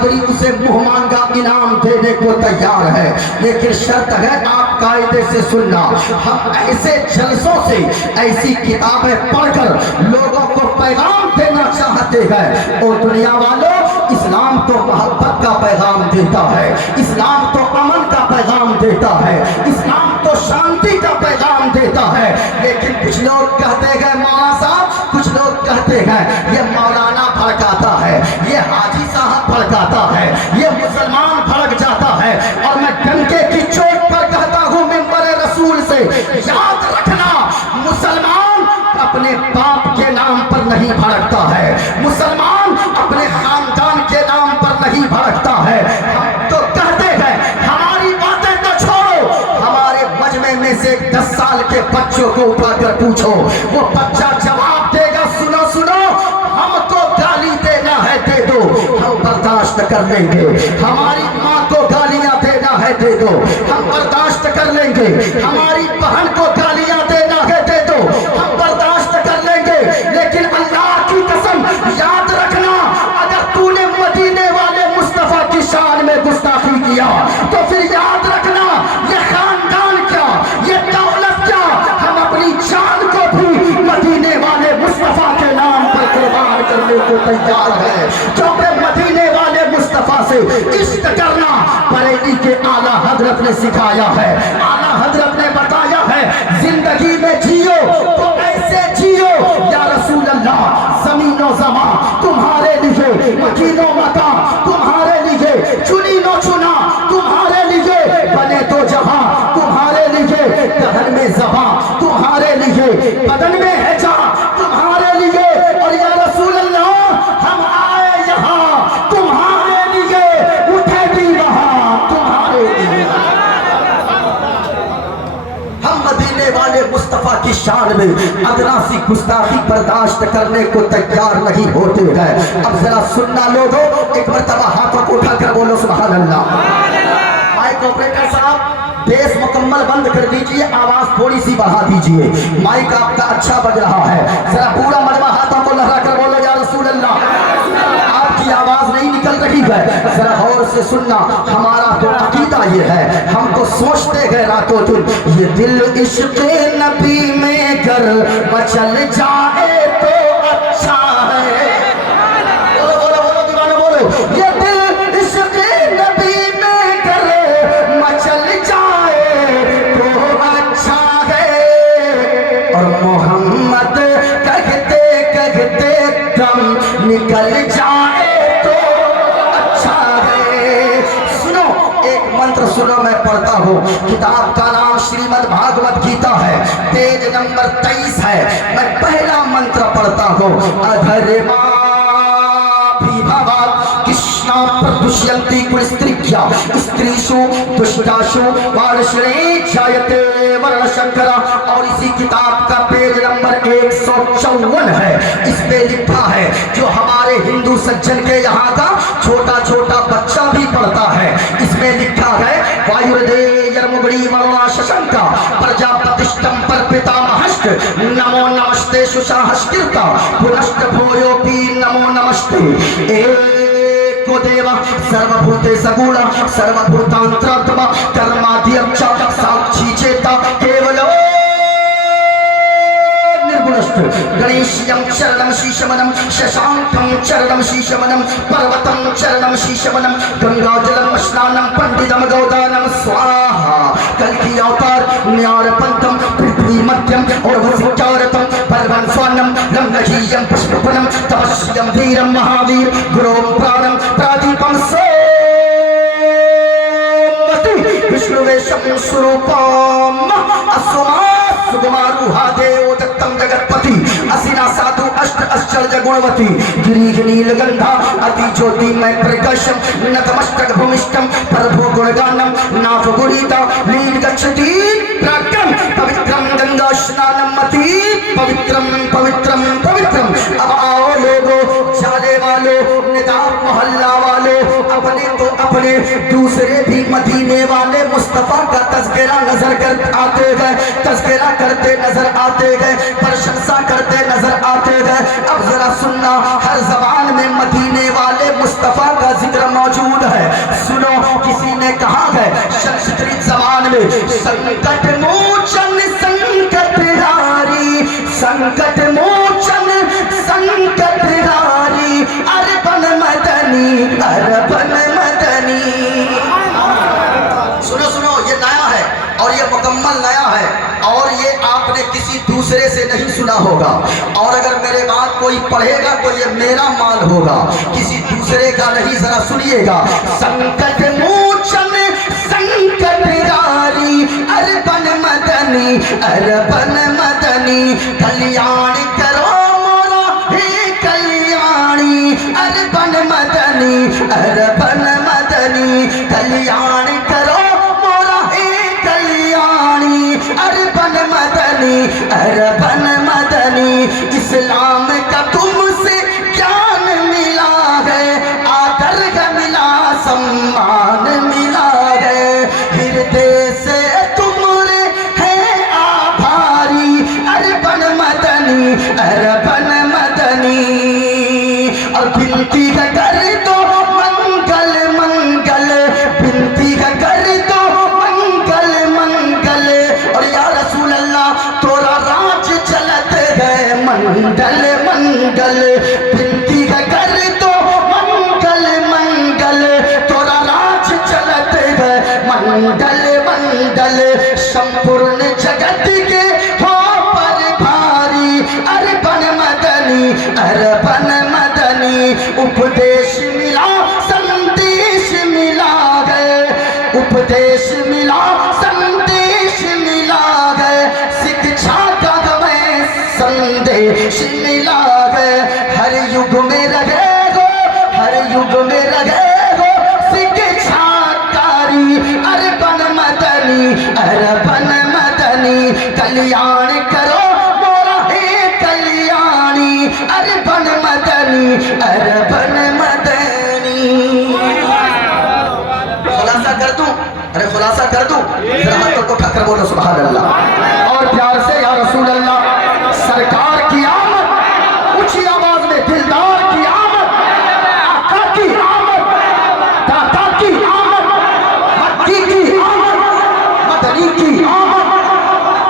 برادری اسے منہ مانگا انعام دینے کو تیار ہے، لیکن شرط ہے آپ قاعدے سے سننا، ہم ایسے جلسوں سے ایسی کتابیں پڑھ کر لوگوں کو پیغام دینا چاہتے ہیں۔ اور دنیا والوں، اسلام تو محبت کا پیغام دیتا ہے، اسلام تو امن کا پیغام دیتا ہے، اسلام تو شانتی کا پیغام دیتا ہے، لیکن کچھ لوگ کہتے ہیں مولانا صاحب، کچھ لوگ کہتے ہیں یہ مولانا بھڑکاتا ہے، یہ حاجی صاحب بھڑکاتا ہے، یہ مسلمان بھڑک جاتا ہے۔ اور میں ڈنکے کی چوٹ پر کہتا ہوں منبر رسول سے، یاد رکھنا مسلمان اپنے باپ کے نام پر نہیں بھڑکتا ہے، مسلمان اپنے خاندان کے نام پر نہیں بھڑکتا ہے۔ ہم تو کہتے ہیں ہماری باتیں تو چھوڑو، ہمارے مجمع میں سے 10 سال کے بچوں کو اٹھا کر پوچھو، وہ بچہ جواب دے گا سنو سنو، ہم کو گالی دینا ہے دے دو، ہم برداشت کر لیں گے، ہماری ماں کو گالیاں دینا ہے دے دو، ہم برداشت کر لیں گے، ہماری بہن کو گالیاں دینا ہے دے دو، ہم برداشت کر لیں گے، لیکن اللہ کی قسم یاد رکھنا، اگر تو نے مدینے والے مصطفیٰ کی شان میں گستاخی کیا تو پھر یاد رکھنا یہ خاندان کیا، یہ دولت کیا، ہم اپنی جان کو بھی مدینے والے مصطفیٰ کے نام پر قربان کرنے کو تیار ہے، کیونکہ مدینے والے مصطفیٰ سے عشق کرنا بریلی کے اعلیٰ حضرت نے سکھایا ہے۔ اعلیٰ حضرت نے بتایا ہے زندگی میں جیو تو ایسے جیو یا رسول اللہ، زمین و زمان تمہارے لیے، مکین و مکان تمہارے لیے، چنی نو چنا تمہارے لیے، بنے تو جہاں تمہارے لیے، دہن میں زبان تمہارے لیے، بدن میں ہے جان تمہارے لیے، اور یا رسول اللہ ہم آئے یہاں تمہارے لیے، اٹھے بھی وہاں تمہارے لیے۔ ہم مدینے والے مصطفیٰ کی شان میں ادنا سی گستاخی برداشت کرنے کو تیار نہیں ہوتے ہیں۔ اب ذرا سننا لوگوں، ایک مرتبہ ہاتھوں کو اٹھا کر بولو سبحان اللہ۔ مائک آپریٹر صاحب بیس مکمل بند کر دیجئے، آواز تھوڑی سی بڑھا دیجئے، مائک آپ کا اچھا بج رہا ہے، ذرا پورا مجمع ہاتھوں کو لہرا کر بولو یا رسول اللہ۔ آپ کی آواز نہیں نکل رہی ہے، ذرا غور سے سننا، ہمارا تو عقیدہ یہ ہے، ہم تو سوچتے گئے راتوں دن، یہ دل عشق نبی میں گر مچل جائے تو اچھا ہے۔ بولو بولو بولو دیوانہ بولو، یہ دل عشق نبی میں گر مچل جائے تو اچھا ہے، اور محمد کہتے کہتے دم نکل جائے تو اچھا ہے۔ سنو ایک منتر سنو، میں پڑھتا ہوں، کتاب کا نام شریمد بھاگوت گیتا ہے، پیج نمبر 23 ہے، میں پہلا منتر پڑھتا ہوں، ادھرما کشنا پردشینتی کلستریکیا استریشو دشتاشو وارشنے جایتے ورشکرا، اور اسی کتاب کا پیج نمبر 154 ہے، اس پہ لکھا ہے جو ہمارے ہندو سجن کے یہاں کا چھوٹا چھوٹا بچہ بھی پڑھتا ہے، اس میں لکھا ہے وایردے یرمگڑی مروا ششنکا پرجاپتشتم پر پتامہشت نمو نمشتے ششاہشکرتا پنشت بھویو پی نمو نمشتے ایکو دیوا سروبھوتے سگوڑا سروبھوتانتراتما کرمادھیرچا ساکچھی چیتا کیولو گنیشیم چرنم شیشمنم ششانکم چرنم شیشمنم پروتم چرنم شیشمنم گنگا جلم اشنانم پنڈدم گودانم سواہا کل کی اوتار نیار پنتم پرتھوی مدھیم اور وسکارتم پرون سوانم لنگجیم پشپنم تپشیم دھیرم مہاویر گروم پرانم پرادیپم سومتی وشنویشم سروپام اسوما سگماروہا دیو دتم جگتپتی اسینا سادھو اشت اشچرج گنوتی گریہ نیل گندھا اتی جوتی میں پرکشم نتمشتک بھومشتم پربھو گنگانم ناف گریتا لیڈ گچھتی پراکم پوترم گنگا شنانم متی پوترم پوترم پوترم۔ اب آؤ لوگو، جانے والو، نداب محلہ والو، اپنے تو اپنے، دوسرے بھی مدینے والے مصطفیٰ کا تذکرہ نظر کر آتے گئے، تذکرہ کرتے نظر آتے گئے، پرشنسا کرتے نظر آتے گئے۔ اب ذرا سننا، ہر زبان میں مدینے والے مصطفیٰ کا کا ذکر موجود ہے. سنو کسی نے کہا ہے سنسکرت زبان میں سنکٹ موچن سنکٹ ہاری, سنکٹ موچن سنکٹ ہاری, اربن مدنی اربن مدنی. سنو سنو یہ نیا ہے اور یہ مکمل نیا ہے اور یہ آپ نے کسی دوسرے سے نہیں سنا ہوگا, اور اگر میرے بات کوئی پڑھے گا تو یہ میرا مال ہوگا, کسی دوسرے کا نہیں. ذرا سنیے گا. سنکٹ موچن سنکٹ ہاری, اربن مدنی اربن مدنی, کلیان کرو مورا ہے کلیانی, اربن مدنی اربن مدنی, کلیان کرو مورا ہے کلیانی, اربن مدنی اربن مدنی. اسلام کا تم سے جان ملا ہے, آدر کا ملا سمان ملا ہے, ہردے سے تمہارے ہیں آبھاری, اربن مدنی اربن مدنی. اور بنتی کا کر دو منگل منگل, بنتی کا کر دو منگل منگل, اور یا رسول اللہ تورا راج چلت ہے منگل منگل, بنتی کا کر دو منگل منگل, تورا راج چلت ہے منگل منگل. سمپورن جگت کے ہو پر بھاری, اربن مدنی اربن مدنی. اپدیش ملا سندیش ملا گئے, اپدیش ملا سندیش ملا گئے, شکشا کا ہمیں سندیش ملا گئے. ہر یگ میں رہے گو, ہر یگ میں رہے گو شکشا کاری, اربن مدنی اربن مدنی. کلیان کرو مورا ہے کلیانی, اربن مدنی اربن مدنی. خلاصہ کر دوں, ارے خلاصہ کر دوں, ذرا ہاتھوں کو اٹھا کر بولو سبحان اللہ اور پیار سے یا رسول اللہ. سرکار کی آمد, اونچی آواز میں دلدار کی آمد, آقا کی آمد, داتا کی آمد, مکی کی آمد, مدنی کی آمد.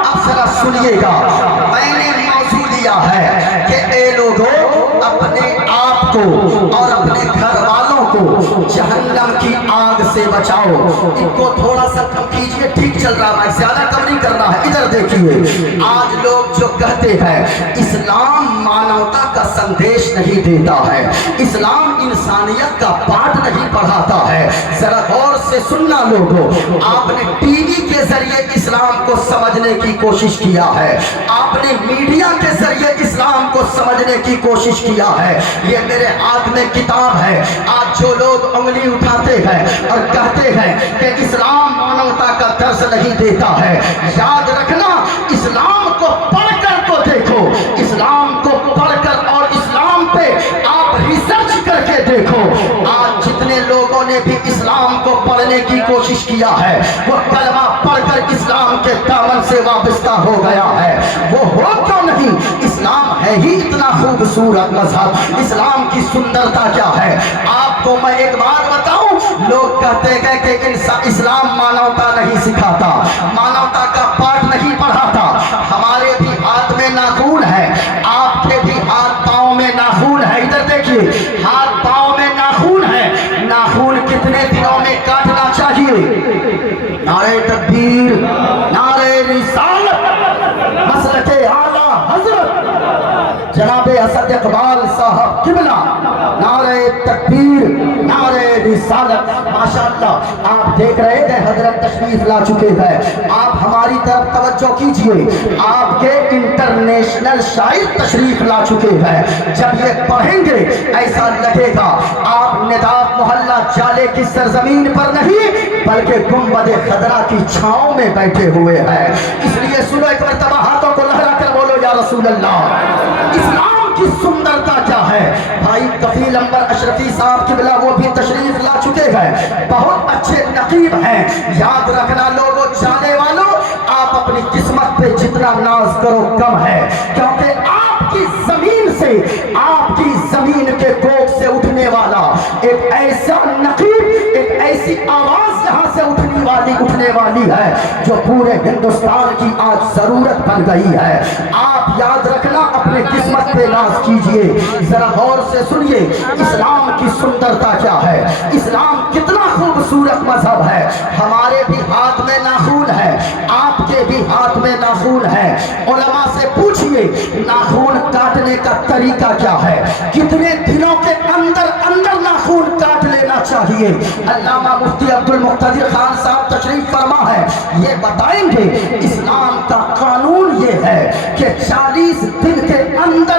اب ذرا سنیے گا, میں نے موضوع لیا ہے کہ اے لوگوں اپنے آپ کو اور اپنے گھر والوں کو جہنم کی آگ سے بچاؤ. ان کو تھوڑا سا کم کیجئے, ٹھیک چل رہا ہے, زیادہ کم نہیں کرنا ہے. ادھر دیکھیے, آج لوگ جو کہتے ہیں اسلام مانوتا کا سندیش نہیں دیتا ہے, اسلام انسانیت کا پاٹ نہیں پڑھاتا ہے. ذرا غور سے سننا لوگوں, آپ نے ٹی وی کے ذریعے اسلام کو سمجھنے کی کوشش کیا ہے, آپ نے میڈیا کے ذریعے اسلام کو سمجھنے کی کوشش کیا ہے. یہ میرے ہاتھ میں کتاب ہے. آج جو لوگ انگلی اٹھاتے ہیں اور کہتے ہیں کہ اسلام مانوتا کا درس نہیں دیتا ہے, یاد رکھنا اسلام کو پڑھ کر تو دیکھو, اسلام کو پڑھ کر اور اسلام پہ آپ ریسرچ کر کے دیکھو. آج جتنے لوگوں نے بھی اسلام کو پڑھنے کی کوشش کیا ہے وہ کلمہ پڑھ کر اسلام کے دامن سے وابستہ ہو گیا ہے. وہ ہو کیوں نہیں, اسلام ہے ہی اتنا خوبصورت مذہب, اسلام کی سندرتا کیا ہے. آپ کو میں ایک بات بتاؤں, لوگ کہتے ہیں کہ اسلام مانوتا نہیں سکھاتا, مانوتا کا پاٹ نہیں پڑھاتا. ہمارے بھی ہاتھ میں ناخون ہے, آپ کے بھی ہاتھ پاؤں میں ناخون ہے. ادھر دیکھیے, ہاتھ پاؤں میں ناخون ہے, ناخون کتنے دنوں میں کاٹنا چاہیے؟ نعرہ تکبیر, نعرہ رسالت, مسلک اعلیٰ حضرت جناب اسد اقبال صاحب قبلہ, نعرہ تکبیر, نعرہ رسالت. ماشاءاللہ آپ دیکھ رہے ہیں حضرت تشریف لا چکے ہیں. آپ ہماری طرف توجہ کیجئے, آپ کے انٹرنیشنل شاعر تشریف لا چکے ہیں. جب یہ پڑھیں گے ایسا لگے گا آپ نداب محلہ جالے کی سرزمین پر نہیں بلکہ گنبد خضرا کی چھاؤں میں بیٹھے ہوئے ہیں. اس لیے سنو, ایک مرتبہ ہاتھوں کو لہرا کر بولو یا رسول اللہ. اسلام کی سندرتا کیا ہے؟ بھائی کفیل انور اشرفی صاحب قبلہ وہ بھی تشریف لا چکے ہیں, بہت اچھے نقیب ہیں. یاد رکھنا لوگوں, جانے والوں, آپ اپنی قسمت پہ جتنا ناز کرو کم ہے, کیونکہ آپ کی زمین سے, آپ کی زمین کے کوکھ سے اٹھنے والا ایک ایسا نقیب، ایک ایسی آواز یہاں سے اٹھنے والی ہے جو پورے ہندوستان کی آج ضرورت بن گئی ہے۔ آپ یاد رکھنا، اپنے قسمت پہ ناز کیجئے، ذرا غور سے سنیے اسلام کی سندرتا کیا ہے، اسلام کتنا خوبصورت مذہب ہے۔ ہمارے بھی ہاتھ میں ناخون ہے، آپ کے بھی ہاتھ میں ناخون ہے۔ علماء سے پوچھئے ناخون کاٹنے کا طریقہ کیا ہے، کتنے دنوں کے اندر ناخون کاٹ لینا چاہیے۔ علامہ مفتی عبد المقتدر خان صاحب تشریف فرما ہے، یہ بتائیں گے اسلام کا قانون یہ ہے کہ 40 دن کے اندر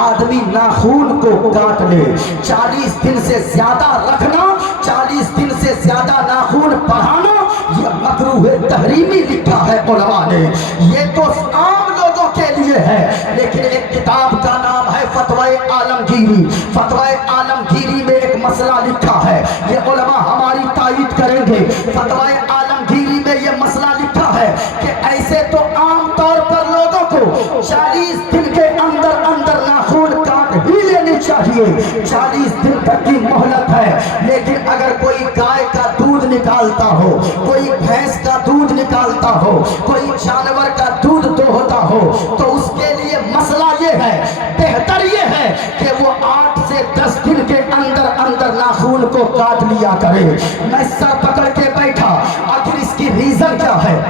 آدمی ناخون کو کاٹ لے۔ 40 دن سے زیادہ رکھنا، 40 دن سے زیادہ ناخون بڑھانا یہ مکروہ تحریمی لکھا ہے علماء نے۔ یہ تو عام لوگوں کے لیے ہے، لیکن ایک کتاب کا نام ہے فتوی عالمگیری۔ فتوی عالمگیری میں ایک مسئلہ لکھا ہے، یہ علماء ہماری تائید کریں گے۔ فتوی عالمگیری میں یہ مسئلہ لکھا ہے کہ ایسے تو عام طور پر لوگوں کو 40 دن کے اندر ناخون کاٹ ہی لینی چاہیے، 40 دن تک کی مہلت ہے۔ لیکن اگر کوئی گائے کا دودھ نکالتا ہو، کوئی بھینس کا دودھ نکالتا ہو، کوئی جانور کا دودھ دوہتا ہو، تو اس کے لیے مسئلہ یہ ہے، بہتر یہ ہے کہ وہ 8 سے 10 دن کے اندر ناخون کو کاٹ لیا کرے۔ میں سر پکڑ کے بیٹھا، آخر اس کی ریزن کیا ہے،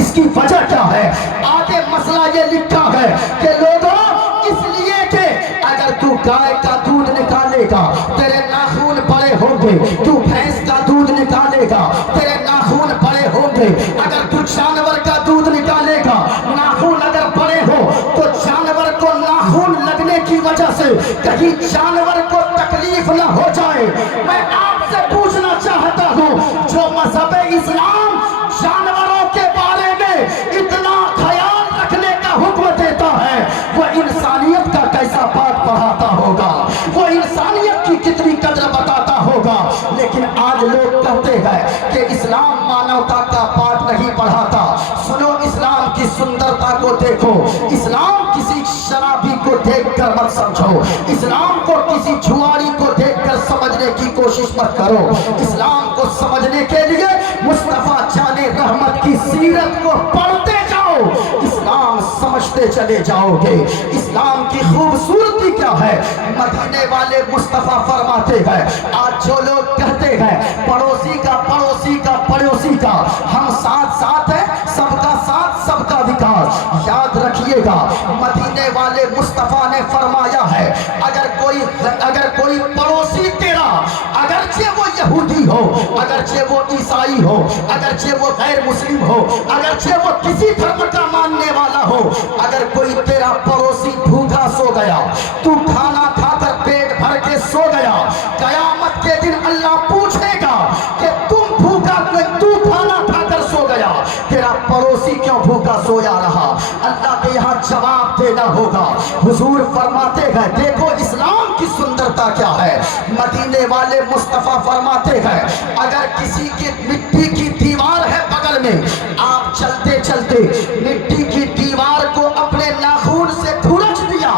اس کی وجہ کیا ہے؟ آگے مسئلہ یہ لکھا ہے کہ لوگوں اس لیے کہ اگر تو گائے کا دودھ نکالے گا تیرے ناخون بڑے ہوں گے، تو بھینس کا دودھ نکالے گا تیرے ناخون بڑے ہوں گے، اگر تو جانور کا دودھ نکالے گا ناخون اگر بڑے ہو تو جانور کو ناخون لگنے کی وجہ سے کہیں جانور کو تکلیف نہ ہو جائے۔ میں آپ سے پوچھنا چاہتا ہوں، جو مذہب اسلام جانوروں کے بارے میں اتنا خیال رکھنے کا حکم دیتا ہے، وہ انسانیت کا کیسا پاٹ پڑھاتا ہوگا، وہ انسانیت کی کتنی قدر بتاتا ہوگا۔ لیکن آج لوگ کہتے ہیں کہ اسلام مانوتا کا پاٹ نہیں پڑھاتا۔ سنو، اسلام کی سندرتا کو دیکھو، اسلام کسی شرابی کو دیکھ کر مت سمجھو، اسلام کو کسی جھواری کو دیکھ کر سمجھنے کی کوشش مت کرو۔ اسلام کو سمجھنے کے لیے مصطفیٰ جان رحمت کی سیرت کو پڑھتے جاؤ، اسلام سمجھتے چلے جاؤ گے۔ اسلام کی خوبصورتی کیا ہے؟ مدینے والے مصطفیٰ فرماتے ہیں، آج جو لوگ کہتے ہیں پڑوسی کا ہم ساتھ ہیں، سب کا ساتھ سب کا وکاس، یاد رکھیے گا مدینے والے مصطفیٰ نے فرمایا ہے اگر کوئی پڑوسی تیرا، اگرچہ وہ یہودی ہو، اگرچہ وہ عیسائی ہو، اگرچہ وہ غیر مسلم ہو، اگرچہ وہ کسی دھرم کا ماننے والا ہو، اگر کوئی تیرا پڑوسی بھوکا سو گیا، تو کھانا کھا کر پیٹ بھر کے سو گیا، قیامت کے دن اللہ پوچھے گا کہ تو کھانا کھا کر سو گیا، تیرا پڑوسی کیوں بھوکا سویا رہا؟ اللہ کے یہاں جواب دینا ہوگا۔ حضور فرماتے ہیں، دیکھو اسلام کی سندرتا کیا ہے۔ مدینے والے مصطفیٰ فرماتے ہیں اگر کسی کی مٹی کی دیوار ہے بغل میں، آپ چلتے چلتے مٹی کی دیوار کو اپنے ناخون سے کھرچ دیا،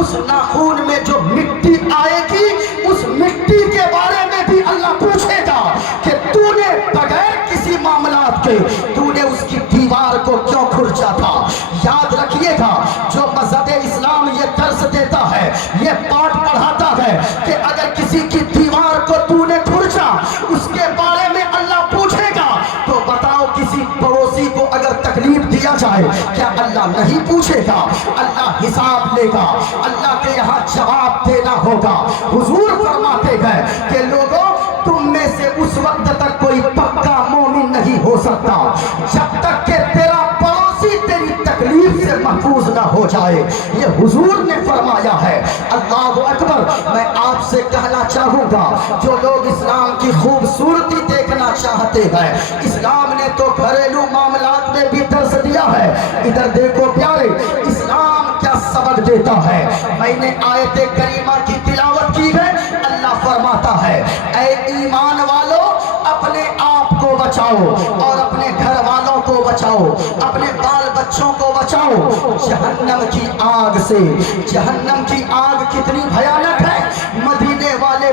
اس ناخون میں جو مٹی آئے گی اس مٹی کے بارے میں بھی اللہ پوچھے گا کہ تو نے بغیر کسی معاملات کے تو نے اس کی دیوار کو کیوں کھرچا تھا۔ یاد رکھیے گا، جو مذہب اسلام یہ درس دیتا ہے، یہ پاٹ پڑھاتا ہے کہ اگر کسی کی دیوار کو تو نے کھرچا، اس کے بارے میں اللہ پوچھے گا، تو بتاؤ کسی پڑوسی کو اگر تکلیف دیا جائے کیا اللہ نہیں پوچھے گا؟ اللہ حساب لے گا، اللہ کے یہاں جواب دینا ہوگا۔ حضور فرماتے ہیں کہ لوگوں تم میں سے اس وقت تک کوئی پکا مومن نہیں ہو سکتا جب تک کہ تیرا پڑوسی تیری تکلیف سے محفوظ نہ ہو جائے۔ یہ حضور نے فرمایا ہے۔ اللہ اکبر۔ میں آپ سے کہنا چاہوں گا، جو لوگ اسلام کی خوبصورتی دیکھنا چاہتے ہیں، اسلام نے تو گھریلو معاملات میں بھی درس دیا ہے۔ ادھر دیکھو پیارے، اسلام کیا سبق دیتا ہے۔ میں نے آیت کریمہ کی تلاوت کی ہے۔ اللہ فرماتا ہے، اے ایمان والو اپنے آپ کو بچاؤ اور اپنے گھر والوں کو بچاؤ، اپنے بال بچوں کو بچاؤ جہنم کی آگ سے۔ جہنم کی آگ کتنی بھیانک ہے؟ مدینے والے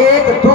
1-2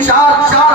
4-4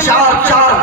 4-4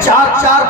4-4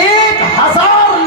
1000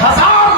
1000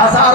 1000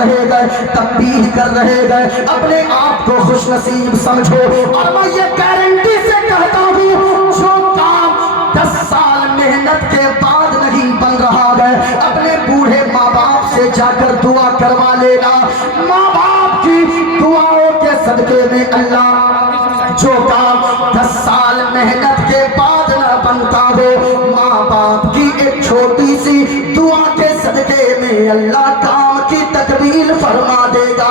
رہے گئے, تنبیہ کر رہے گئے. اپنے آپ کو خوش نصیب سمجھو, اور میں یہ گارنٹی سے کہتا ہوں جو کام 10 سال محنت کے بعد نہیں بن رہا ہے, اپنے بوڑھے ماں باپ سے جا کر دعا کروا لینا. ماں باپ کی دعاؤں کے صدقے میں اللہ جو کام 10 سال محنت کے بعد نہ بنتا ہو, ماں باپ کی ایک چھوٹی سی دعا کے صدقے میں اللہ کام کی تکمیل فرما دے گا.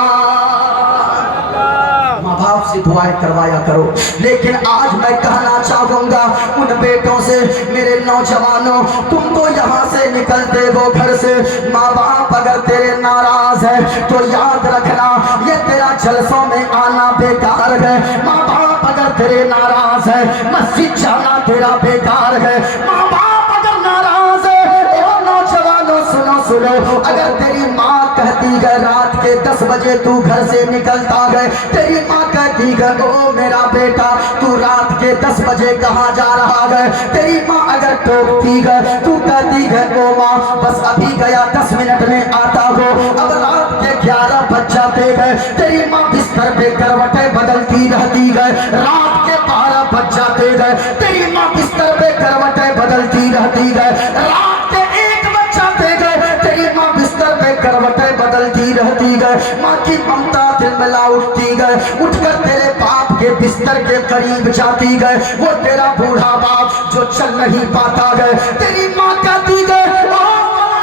ماں باپ سے دعائیں کروایا کرو. لیکن آج میں کہنا چاہوں گا ان بیٹوں سے, میرے نوجوانوں, تم تو یہاں سے نکلتے ہو گھر سے, ماں باپ اگر تیرے ناراض ہے تو یاد رکھنا یہ تیرا جلسوں میں آنا بیکار ہے. ماں باپ اگر تیرے ناراض ہے مسجد جانا تیرا بیکار ہے. ماں باپ اگر ناراض ہے, اے نوجوانوں سنو, اگر تیری ماں کہتی ہے رات کے 10 بجے تو گھر سے نکلتا ہے, تیری ماں کہتی ہے او میرا بیٹا تو رات کے 10 بجے کہاں جا رہا ہے, تیری ماں اگر ٹوکتی ہے تو کہتی ہے او ماں بس ابھی گیا 10 منٹ میں آتا ہو. اب رات کے 11 بج جاتے ہیں, تیری ماں بستر پہ کروٹیں بدلتی رہتی ہے. رات کے 12 بج جاتے ہیں, تیری ماں بستر پہ کروٹیں بدلتی رہتی ہے. رات کے 1 بج جاتے ہیں, تیری ماں بستر پہ کروٹیں بدلتی رہتی ہے. ماں کی ممتا دل میں لا اٹھتی ہے, اٹھ کر تیرے باپ کے بستر کے قریب جاتی ہے. وہ تیرا بوڑھا باپ جو چل نہیں پاتا ہے, تیری ماں کہتی ہے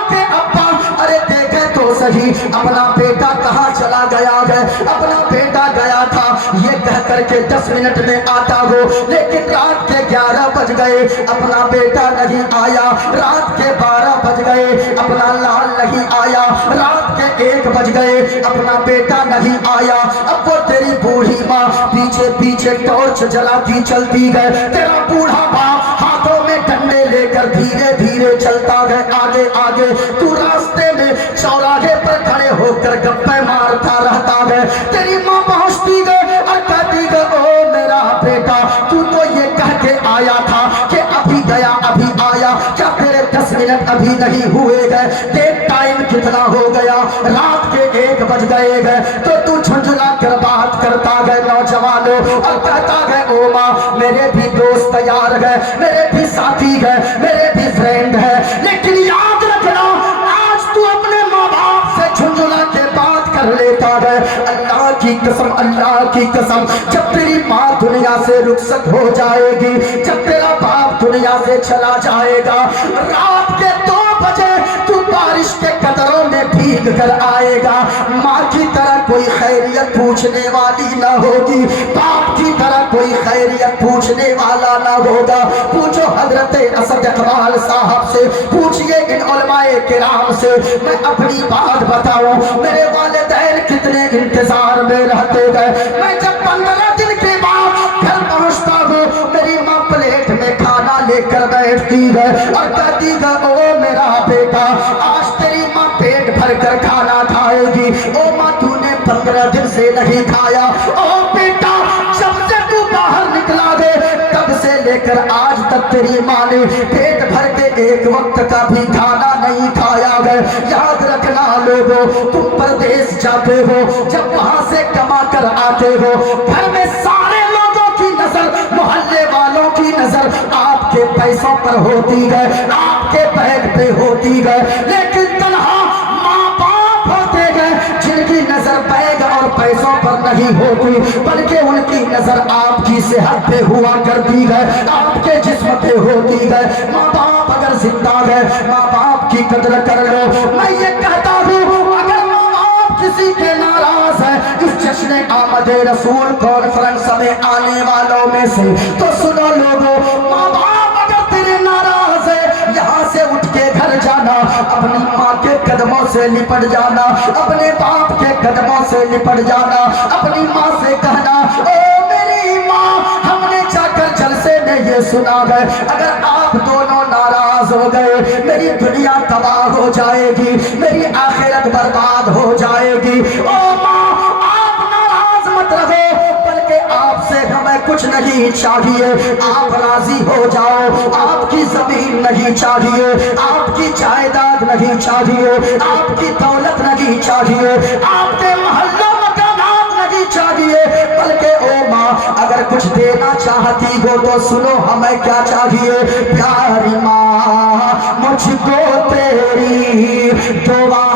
کہ ابا ارے دیکھے تو صحیح اپنا بیٹا کہاں چلا گیا ہے, اپنا بیٹا گیا تھا یہ کہہ کر کے 10 منٹ میں آتا ہو, لیکن رات کے 11 بج گئے اپنا بیٹا نہیں آیا. رات کے 12 بج گئے اپنا لال نہیں آیا. رات کے 1 بج گئے اپنا بیٹا نہیں آیا. اب وہ تیری بوڑھی ماں پیچھے پیچھے ٹارچ جلاتی چلتی ہے, تیرا بوڑھا باپ ہاتھوں میں ڈنڈے لے کر دھیرے دھیرے چلتا ہے آگے آگے. تو راستے میں چوراہے پر کھڑے ہو کر گپے مارتا رہتا ہے. تیری ماں پہنچتی ہے اور کہتی ہے او میرا بیٹا تو یہ کہہ کے آیا تھا کہ ابھی گیا ابھی آیا, کیا تیرے 10 منٹ ابھی نہیں ہوئے گئے, دیکھ ٹائم کتنا ہو گیا, رات کے 1 بج گئے گئے. تو جھنجھلا کر بات کرتا ہے نوجوانوں اور کہتا ہے او ماں میرے بھی دوست تیار ہے, میرے بھی ساتھی ہے, میرے بھی فرینڈ ہے, لیکن یاد رکھنا آج تو اپنے ماں باپ سے جھنجھلا کے بات کر لیتا ہے. اللہ کی قسم, اللہ کی قسم, جب تیری ماں دنیا سے رخصت ہو جائے گی, جب تیرا باپ دنیا سے چلا جائے گا, رات کے 2 بجے تو بارش کے قطروں میں بھیگ کر آئے گا. ماں کی طرح کوئی خیریت پوچھنے والی نہ ہوگی, باپ کی طرح کوئی خیریت پوچھنے والا نہ ہوگا. پوچھو حضرت اسد اقبال صاحب سے, پوچھئے ان علماء کرام سے. میں اپنی بات بتاؤں, میرے والدین کتنے انتظار میں رہتے گئے. میں جب 15 دن کے بعد گھر پہنچتا ہوں, میری ماں پلیٹ میں کھانا لے کر بیٹھتی ہے اور کہتی ہے او میرا بیٹا آج تیری ماں پیٹ بھر کر کھانا کھائے گی. او ماں تو نے 15 دن سے نہیں کھایا. او بیٹا جب سے تو باہر نکلا گے تب سے لے کر آج تک تیری ماں نے پیٹ بھر کے ایک وقت کا بھی کھانا نہیں کھایا ہے. یاد رکھنا لوگوں, تم پردیس جاتے ہو, جب وہاں سے کما کر آتے ہو, گھر میں سارے لوگوں کی نظر, محلے والوں کی نظر آپ کے پیسوں پر ہوتی ہے, آپ کے بیگ پہ ہوتی ہے, لیکن تنہا ماں باپ ہوتے ہیں جن کی نظر بیگ اور پیسوں پر نہیں ہوتی, بلکہ ان کی نظر آپ کی صحت پہ ہوا کرتی ہے, آپ کے جسم پہ ہوتی ہے. ماں باپ اگر زندہ ہے ماں باپ کی قدر کر لو. میں یہ کہتا ہوں اگر ماں باپ کسی کے ناراض ہے اس جشن آمد رسول کانفرنس میں آنے والوں میں سے, تو سنو لوگوں, ماں باپ اگر تیرے ناراض ہے یہاں سے اٹھ کے گھر جانا, اپنی ماں کے قدموں سے لپٹ جانا, اپنے باپ کے قدموں سے لپٹ جانا, اپنی ماں سے کہنا او میری ماں ہم نے جا کر جلسے میں یہ سنا ہے اگر آپ دونوں ناراض ہو گئے میری دنیا تباہ ہو جائے گی, میری آخرت برباد ہو جائے گی. او ماں آپ ناراض مت رہو, بلکہ آپ سے ہمیں کچھ نہیں چاہیے, آپ راضی ہو جاؤ. آپ کی زمین نہیں چاہیے, آپ کی جائیداد اولاد نہیں چاہیے، آپ کی دولت نہیں چاہیے، آپ کے محلوں مکانات نہیں چاہیے، بلکہ او ماں اگر کچھ دینا چاہتی ہو تو سنو ہمیں کیا چاہیے۔ پیاری ماں مجھ کو تیری دعا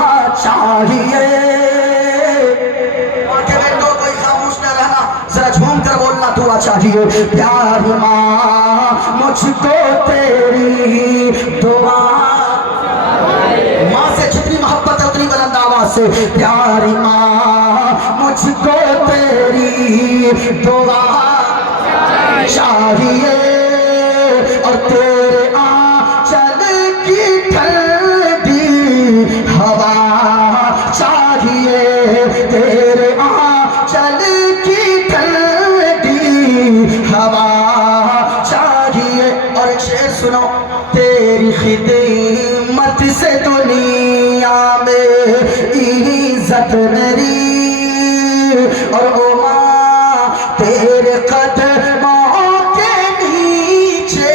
چاہیے۔ کوئی خاموش نہ رہنا، ذرا جھوم کر بولنا دعا چاہیے۔ پیاری ماں مجھ کو تیری دعا، ماں سے جتنی محبت ہے اتنی بلند آواز سے، پیاری ماں مجھ کو تیری دعا چاہیے، اور تیرے آنچل کی ٹھنڈی ہوا چاہیے، تیرے آنچل کی ٹھنڈی ہوا چاہیے۔ اور ایک شعر سنو، تیری خدمت سے دنیا میں عزت میری، اور او ماں تیرے قدموں کے نیچے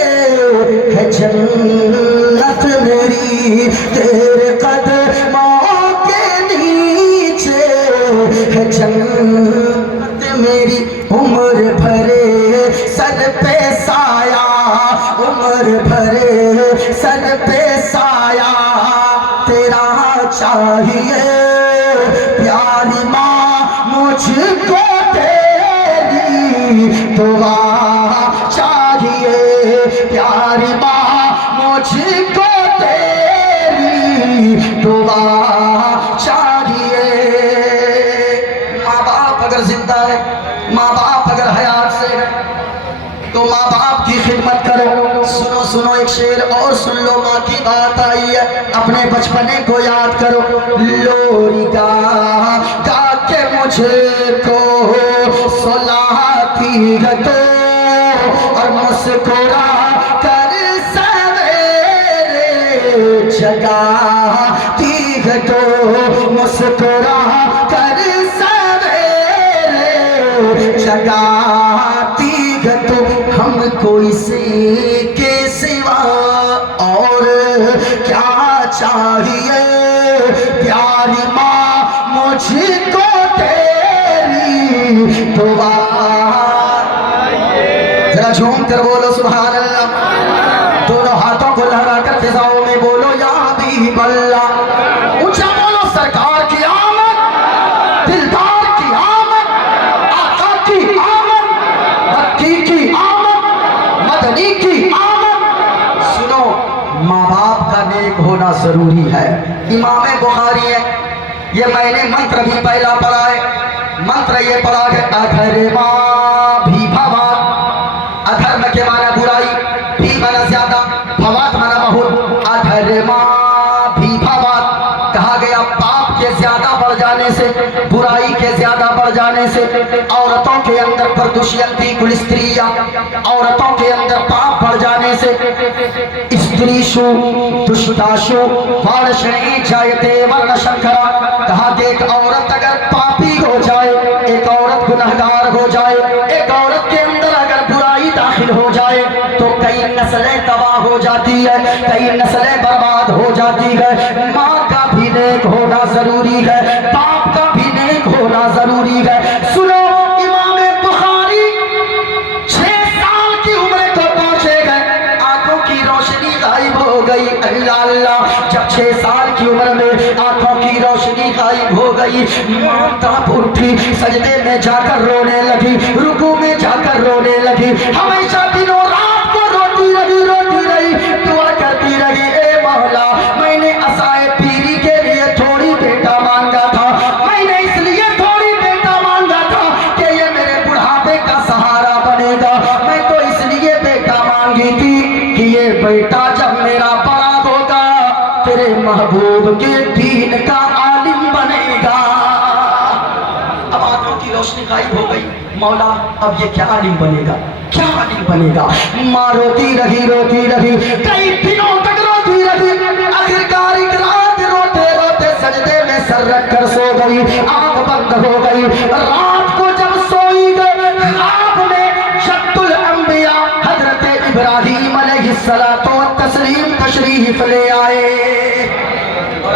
ہے جنت میری، تیرے قدموں کے نیچے ہے جنت میری۔ عمر بھرے سر پہ سایہ، عمر بھرے سر پہ سایہ تیرا چاہیے۔ پیاری ماں مجھ کو تیری دعا چاہیے، پیاری ماں مجھ کو تیری دعا چاہیے۔ ماں باپ اگر زندہ ہے، ماں باپ اگر حیات سے ہے تو ماں باپ کی خدمت کرو۔ سنو سنو ایک شعر اور سن لو، ماں کی بات آئی ہے، اپنے بچپنے کو یاد کرو۔ لوری گا گا کے مجھے کو سلاتی ہے تو، اور مسکرا کر سویرے جگاتی ہے تو، مسکرا کر سویرے جگاتی ہے تو، ہم کو اسی کے سوا اور کیا چاہیے۔ پیاری ماں مجھ کو تیری دعا، ذرا جھوم کر بولو سبحان اللہ، دونوں ہاتھوں کو لہرا کر فضاؤں میں بولو یا حبیب اللہ، اونچا بولو سرکار کی آمد، دلدار کی آمد، آقا کی آمد، مکی کی آمد، مدنی کی آمد۔ سنو، ماں باپ کا نیک ہونا ضروری ہے۔ امام بخاری ہے، یہ میں نے منتر بھی پہلا پڑھا ہے، منتر یہ پڑھا کہ اگر ماں بھی بھوات، ادھرم کے معنی برائی، بھی معنی زیادہ، بھوات معنی بہت، اگر ماں بھی بھوات کہا گیا پاپ کے زیادہ بڑھ جانے سے، برائی کے زیادہ بڑھ جانے سے، عورتوں کے اندر پردوشیتی کلستریا، عورتوں کے اندر پاپ بڑھ جانے سے، استریشو دشتاشو وارشنی جایتے ورن شنکرا، کہا کہ ایک عورت اگر پاپی ہو جائے، ایک عورت گنہگار ہو جائے، ایک عورت کے اندر اگر برائی داخل ہو جائے تو کئی نسلیں تباہ ہو جاتی ہے، کئی نسلیں برباد ہو جاتی ہے۔ ماں کا بھی نیک ہونا ضروری ہے، باپ کا بھی نیک ہونا ضروری ہے۔ سنو، امام بخاری 6 سال کی عمر کو پہنچے گئے، آنکھوں کی روشنی غائب ہو گئی۔ اللہ اللہ، جب 6 سال کی عمر میں آنکھوں کی روشنی غائب ہو گئی، ماں تڑپ اٹھی، سجدے میں جا کر رونے لگی، رکوع میں جا کر رونے لگی، ہمیشہ دنوں رات کو روتی رہی، دعا کرتی رہی، اے مولا میں نے عصائے پیری کے لیے تھوڑی بیٹا مانگا تھا، میں نے اس لیے تھوڑی بیٹا مانگا تھا کہ یہ میرے بڑھاپے کا سہارا بنے گا، میں تو اس لیے بیٹا مانگی تھی کہ یہ بیٹا جب میرا بڑا ہوگا تیرے محبوب کے دین کا عالم بنے گا۔ اب آنکھوں کی روشنی غائب ہو گئی، مولا اب یہ کیا عالم بنے گا، کیا عالم بنے گا۔ ماں روتی رہی، کئی دنوں تک روتی رہی، آخرکار ایک رات روتے سجدے میں سر رکھ کر سو گئی، آنکھ بند ہو گئی۔ رات کو جب سوئی گئی، خواب میں جد الانبیاء حضرت ابراہیم علیہ السلام تشریف لے آئے۔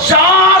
4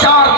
4